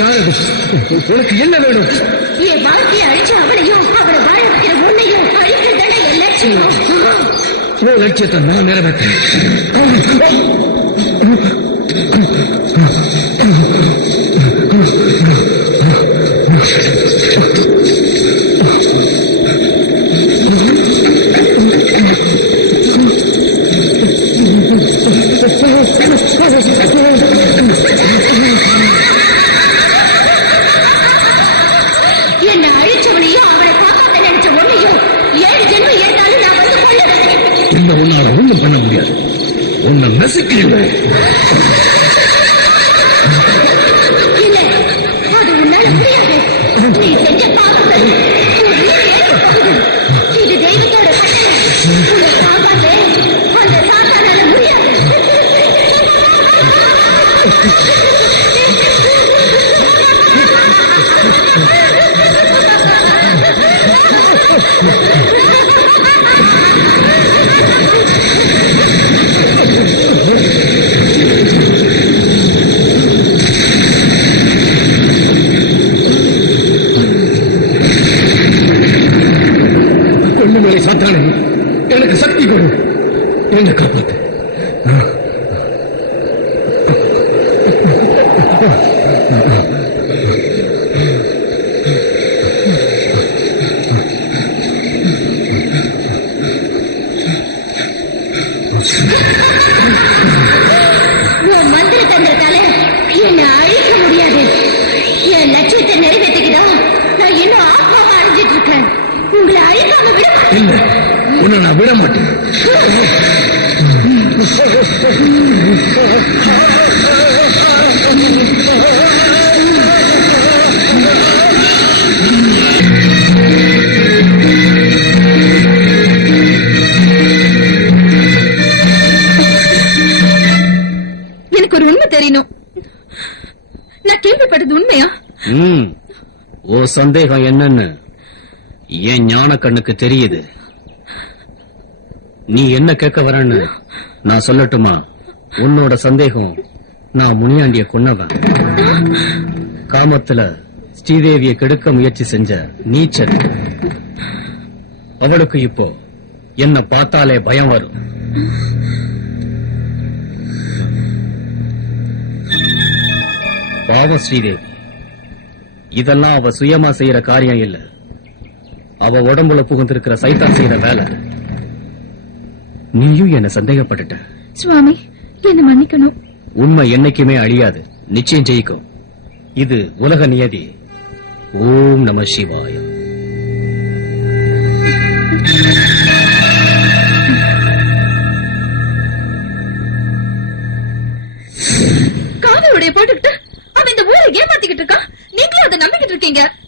யாரது உனக்கு என்ன வேணும்? என் வாழ்க்கையை அழிச்ச அவளையும் அவளை வாழ வைக்கிற உன்னையும் அழிக்கிறதான என் லட்சியம் உன் லட்சியத்தை நான் நிறைவேற்றேன். இந்த உன்னால ஒண்ணும் பண்ண முடியாது. உன்னை நசுக்கிறேன் Thank அது என்னை அழிக்க முடியாது. என் லட்சியத்தை நிறைவேற்றிக்கிட்டா நான் இன்னும் ஆத்மாவா அழிஞ்சிட்டு இருக்கேன் உங்களை அழிக்காம விட மாட்டேன். இல்ல உன்னை நான் விட மாட்டேன். எனக்கு ஒரு உண்மை தெரியணும். நான் கேள்விப்பட்டது உண்மையா? ம் ஓ சந்தேகம் என்னன்னு என் ஞான கண்ணுக்கு தெரியுது. நீ என்ன கேட்க வரன்னு நான் சொல்லட்டுமா? உன்னோட சந்தேகம் நான் முனியாண்டிய கொன்னவன். காமத்துல ஸ்ரீதேவிய கெடுக்க முயற்சி செஞ்ச நீச்சல். அவளுக்கு இப்போ என்ன பார்த்தாலே பயம் வரும். பாவம் ஸ்ரீதேவி. இதெல்லாம் அவ சுயமா செய்யற காரியம் இல்ல. அவ உடம்புல புகுந்திருக்கிற சைத்தான் செய்யற வேலை. நீயும் என்ன சந்தேகப்பட்டுட்ட. சுவாமி என்ன மன்னிக்கணும். உண்மை என்னைக்குமே அழியாது. நிச்சயம் ஜெயிக்கும். இது உலக நியதி. ஓம் நம சிவாய.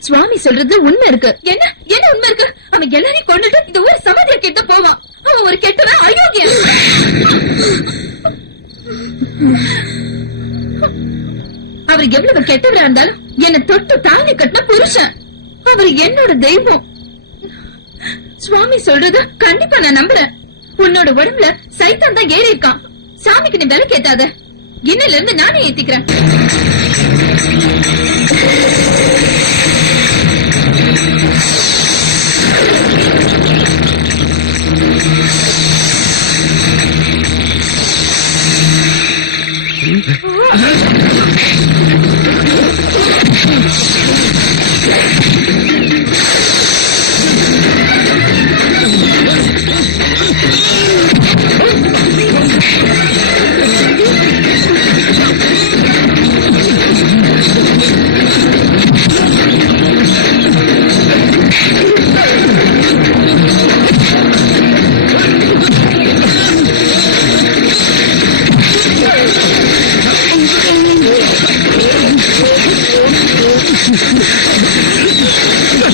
சுவாமி சொல்றது உண்மை இருக்கு. என்ன? என்ன உண்மை இருக்கு? அவன் எல்லாரையும் கொண்டுட்டு இந்த ஊர் சமாதியை கிட்ட போவான் அவன் ஒரு கெட்டவன் அயோக்கிய. அவர் எவ்வளவு கெட்டவரா இருந்தாலும் என்ன தொட்டு தாலி கட்டின புருஷன். அவர் என்னோட தெய்வம். சுவாமி சொல்றது கண்டிப்பா நான் நம்புறேன். உன்னோட உடம்புல சைத்தான் தான் ஏறி இருக்கான். சாமிக்கு நீ விலை கேட்டாத இன்னில இருந்து நானே ஏத்திக்கிறேன். Hmm?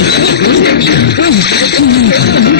Oh, my God.